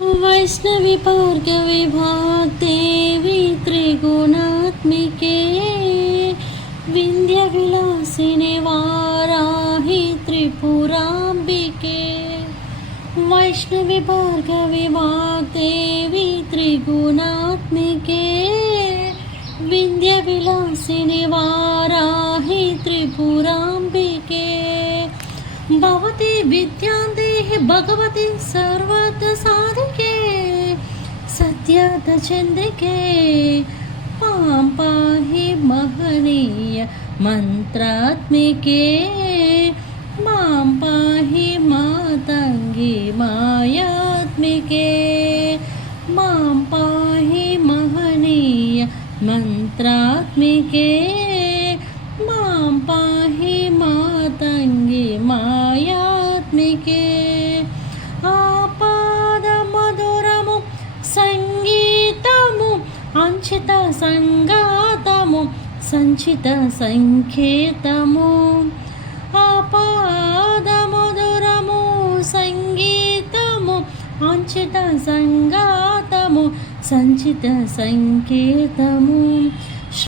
वैष्णवी भार्गवी भाग्देवी त्रिगुणात्मिके विंध्यविलासिनि वाराहि त्रिपुराम्बिके। वैष्णवी भार्गवी वाग्देवी त्रिगुणात्मिके विंध्यविलासिनि वाराहि त्रिपुराम्बिके। भवती विद्यादेहि भगवती सर्वत्र साधिके सत्यार्थ चंद्रिके। मां पाहि महनीय मंत्रात्मिके मां पाहि मातंगी मायात्मिके। मां पाहि महनीय मंत्रात्मिके मां पाहि मातंगी मायात्मिके। आपादमधुरमु संगीतमु अंचित संगातमु संचित संकेतमु। आपादमधुरमु संगीतमु अंचित संगातमु संचित संकेतमु।